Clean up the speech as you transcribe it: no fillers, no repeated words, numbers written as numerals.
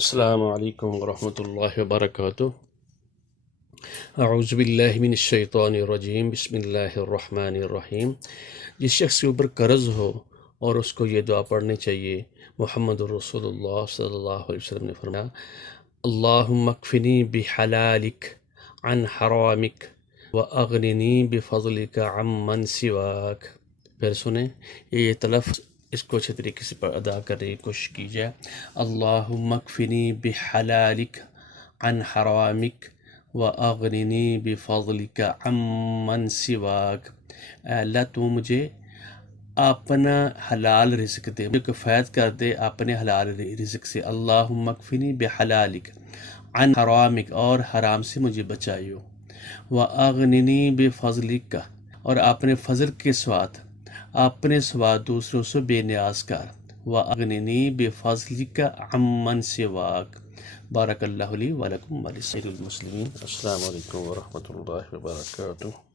السلام علیکم ورحمۃ اللہ وبرکاتہ۔ اعوذ باللہ من الشیطان الرجیم، بسم اللہ الرحمن الرحیم۔ جس شخص کے اوپر قرض ہو اور اس کو یہ دعا پڑھنی چاہیے، محمد رسول اللہ صلی اللہ علیہ وسلم نے فرمایا، اللہم اکفنی بحلالک عن حرامک واغننی بفضلک عمن سواک۔ پھر سنیں یہ تلفظ، اس کو اچھے طریقے سے ادا کرنے کی کوشش کی جائے۔ اللہم اکفنی بحلالک عن حرامک واغننی بفضلک عمن سواک۔ اے اللہ تو مجھے اپنا حلال رزق دے، مجھے کفایت کر دے اپنے حلال رزق سے۔ اللہم اکفنی بحلالک عن حرامک، اور حرام سے مجھے بچائیو۔ واغننی بفضلک، اور اپنے فضل کے ساتھ، اپنے سوا دوسروں سے بے نیاز کر۔ وَأَغْنِنِي بِفَضْلِكَ عَمَّنْ سِوَاكَ۔ بارک اللہ لی وَلَكُمْ وَلِسَائِرِ الْمُسْلِمِينَ۔ السلام علیکم ورحمۃ اللہ وبرکاتہ۔